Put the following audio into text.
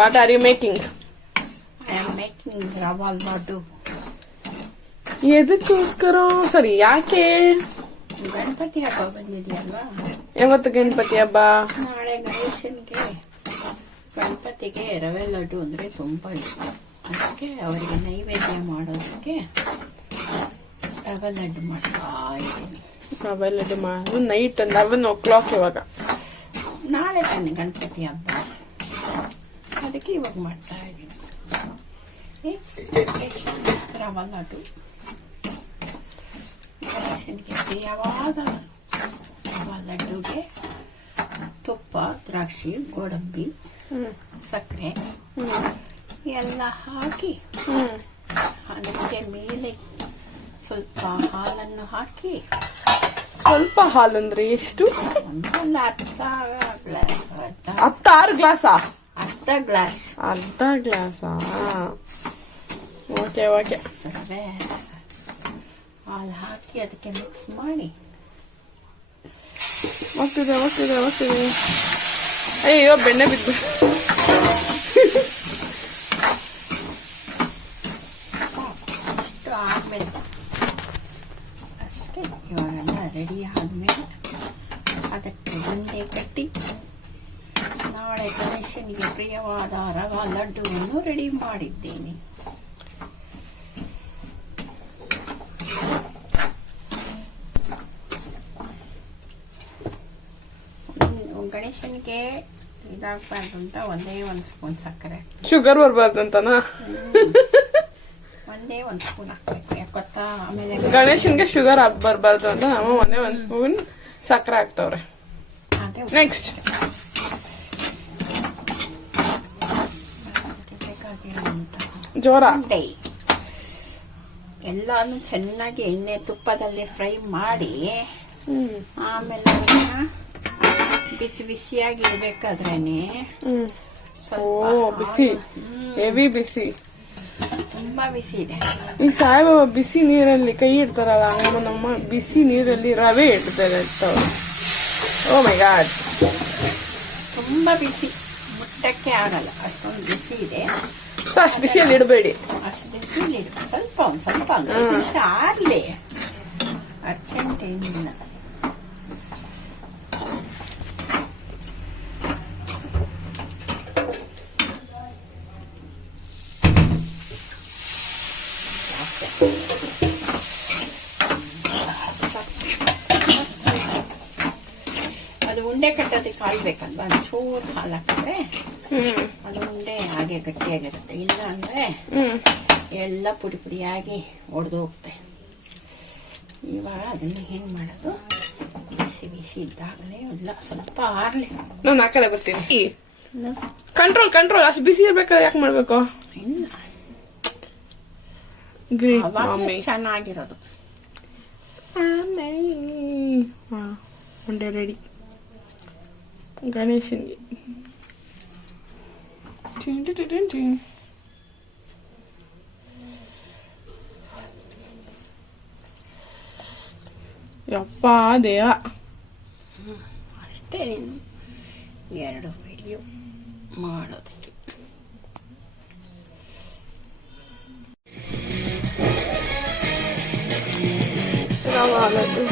What are you making? I am making rava laddu. ಎದಕ್ಕೋಸ್ಕರ? ಸರಿ, ಯಾಕೆ? ಗಣಪತಿ ಹಬ್ಬ ಬಂದಿದೆಯಲ್ವಾ? ಯಾವತ್ತು ಗಣಪತಿ ಹಬ್ಬ? ನಾಳೆ ಗಣೇಶನಿಗೆ, ಗಣಪತಿಗೆ ರವೆ ಲಡ್ಡು ಅಂದರೆ ತುಂಬ ಇಷ್ಟ. ಅದಕ್ಕೆ ಅವರಿಗೆ ನೈವೇದ್ಯ ಮಾಡೋದಕ್ಕೆ ರವೆ ಲಡ್ಡು ಮಾಡ್ತಾ ಇದ್ದೀನಿ. ರವೆ ಲಡ್ಡು ಮಾಡೋದು ನೈಟ್ 11 ಇವಾಗ. ನಾಳೆ ತಾನೆ ಗಣಪತಿ ಹಬ್ಬ, ಅದಕ್ಕೆ ಇವಾಗ ಮಾಡ್ತಾ ಇದ್ದೀನಿ. ರವೆ ಲಡ್ಡು ಗಣೇಶನಿಗೆ ಪ್ರಿಯವಾದ ರವೆ ಲಡ್ಡುಗೆ ತುಪ್ಪ, ದ್ರಾಕ್ಷಿ, ಗೋಡಂಬಿ, ಸಕ್ಕರೆ ಎಲ್ಲ ಹಾಕಿ ಅದಕ್ಕೆ ಮೇಲೆ ಸ್ವಲ್ಪ ಹಾಲನ್ನು ಹಾಕಿ. ಸ್ವಲ್ಪ ಹಾಲಂದ್ರೆ ಎಷ್ಟು? ಒಂದು ಅರ್ಧ ಗ್ಲಾಸಾ? ಅರ್ಧ ಗ್ಲಾಸಾ? Okay okay. ಸಕ್ಕರೆ ಹಾಲು ಹಾಕಿ ಅದಕ್ಕೆ ಮಿಕ್ಸ್ ಮಾಡಿ. ಹೋಗ್ತಿದೆ. ಅಯ್ಯೋ, ಬೆಣ್ಣೆ ಬಿದ್ದು. ಆದ್ಮೇಲೆ ಅಷ್ಟೇ. ಇವಾಗೆಲ್ಲ ರೆಡಿ ಆದ್ಮೇಲೆ ಅದಕ್ಕೆ ಉಂಡೆ ಕಟ್ಟಿ ನಾಳೆ ಗಣೇಶನಿಗೆ ಪ್ರಿಯವಾದ ರವಾ ಲಡ್ಡುವನ್ನು ರೆಡಿ ಮಾಡಿದ್ದೇನೆ. ಗಣೇಶನಿಗೆ ಇದಾಗಬಾರ್ದು ಅಂತ ಒಂದೇ 1 ಸ್ಪೂನ್ ಸಕ್ಕರೆ, ಶುಗರ್ ಬರಬಾರ್ದು ಅಂತನಾ? ಒಂದೇ 1 ಸ್ಪೂನ್ ಹಾಕ್ಬೇಕು. ಯಾಕೆ ಗೊತ್ತಾ? ಆಮೇಲೆ ಗಣೇಶನ್ಗೆ ಶುಗರ್ ಬರಬಾರ್ದು ಅಂತ ನಾವು ಒಂದೇ 1 ಸ್ಪೂನ್ ಸಕ್ಕರೆ ಹಾಕ್ತವ್ರೆ. ನೆಕ್ಸ್ಟ್ ಜೋರ ಎಲ್ಲಾನು ಚೆನ್ನಾಗಿ ಎಣ್ಣೆ ತುಪ್ಪದಲ್ಲಿ ಫ್ರೈ ಮಾಡಿ ಆಮೇಲೆ ಬಿಸಿ ಬಿಸಿಯಾಗಿ ಇರ್ಬೇಕಾದ್ರೇನೆ ಬಿಸಿ, ಹೆವಿ ಬಿಸಿ, ತುಂಬಾ ಬಿಸಿ ಇದೆ. ಈ ಸಾಯಿಬಾಬಾ ಬಿಸಿ ನೀರಲ್ಲಿ ಕೈ ಇಡ್ತಾರಲ್ಲ, ನಮ್ಮ ಬಿಸಿ ನೀರಲ್ಲಿ ರವೆ ಇಡ್ತಾರೆ. ಓ ಮೈ ಗಾಡ್, ತುಂಬಾ ಬಿಸಿ, ಮುಟ್ಟಕ್ಕೆ ಆಗಲ್ಲ, ಅಷ್ಟೊಂದು ಬಿಸಿ ಇದೆ. ಅಷ್ಟು ಬಿಸಿಯಲ್ಲಿ ಇಡಬೇಡಿ. ಅಷ್ಟು ಬಿಸಿಯಲ್ಲಿ ಇಡು, ಸ್ವಲ್ಪ ಒಂದು ಸ್ವಲ್ಪ ನಿಮಿಷ ಆಗ್ಲಿ, ಅರ್ಜೆಂಟ್ ಏನಿಲ್ಲ. ಅದು ಉಂಡೆ ಕಟ್ಟೋದಕ್ಕೆ ಹಾಲು ಬೇಕಲ್ವಾ? ಒಂಚೂರು ಹಾಲು ಹಾಕಿದ್ರೆ ಅದು ಉಂಡೆ ಹಾಗೆ ಗಟ್ಟಿಯಾಗಿರುತ್ತೆ. ಇಲ್ಲ ಅಂದ್ರೆ ಎಲ್ಲ ಪುಡಿ ಪುಡಿಯಾಗಿ ಒಡೆದು ಹೋಗುತ್ತೆ. ಇವಾಗ ಅದನ್ನ ಏನ್ ಮಾಡೋದು? ಬಿಸಿ ಬಿಸಿ ಇದ್ದಾಗಲೇ ಇಲ್ಲ, ಸ್ವಲ್ಪ ಆರ್ಲಿ. ನಾನು ಆ ಕಡೆ ಬರ್ತೀನಿ. ಕಂಟ್ರೋಲ್, ಅಷ್ಟು ಬಿಸಿ ಇರ್ಬೇಕಾದ್ರೆ ಯಾಕೆ ಮಾಡ್ಬೇಕು? ಇಲ್ಲ, ಚೆನ್ನಾಗಿರೋದು. ಉಂಡೆ ರೆಡಿ ಗಣೇಶನ್ಗೆ. ಯಪ್ಪ ದೇವ, ಅಷ್ಟೇ. 2 ವಿಡಿಯೋ ಮಾಡೋದಕ್ಕೆ ರವಾ ಲಡ್ಡು